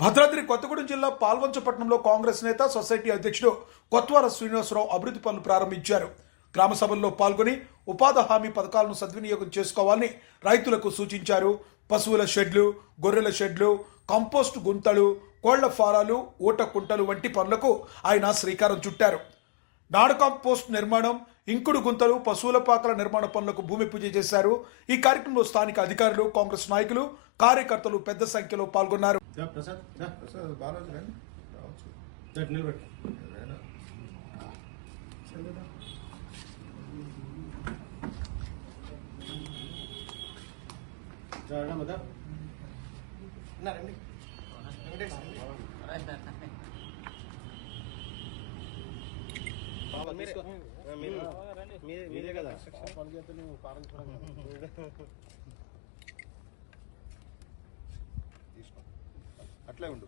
భద్రాద్రి కొత్తగూడెం జిల్లా పాల్వంచపట్నంలో కాంగ్రెస్ నేత సొసైటీ అధ్యక్షుడు కొత్వాల శ్రీనివాసరావు అభివృద్ధి పనులు ప్రారంభించారు. గ్రామ సభల్లో పాల్గొని ఉపాధి హామీ పథకాలను సద్వినియోగం చేసుకోవాలని రైతులకు సూచించారు. పశువుల షెడ్లు, గొర్రెల షెడ్లు, కంపోస్ట్ గుంతలు, కోళ్ల ఫారాలు, ఊట కుంటలు వంటి పనులకు ఆయన శ్రీకారం చుట్టారు. నాడు కాంపోస్ట్ నిర్మాణం, ఇంకుడు గుంతలు, పశువుల పాకల నిర్మాణ పనులకు భూమి పూజ చేశారు. ఈ కార్యక్రమంలో స్థానిక అధికారులు, కాంగ్రెస్ నాయకులు, కార్యకర్తలు పెద్ద సంఖ్యలో పాల్గొన్నారు. మీరే కదా అట్లే ఉండు.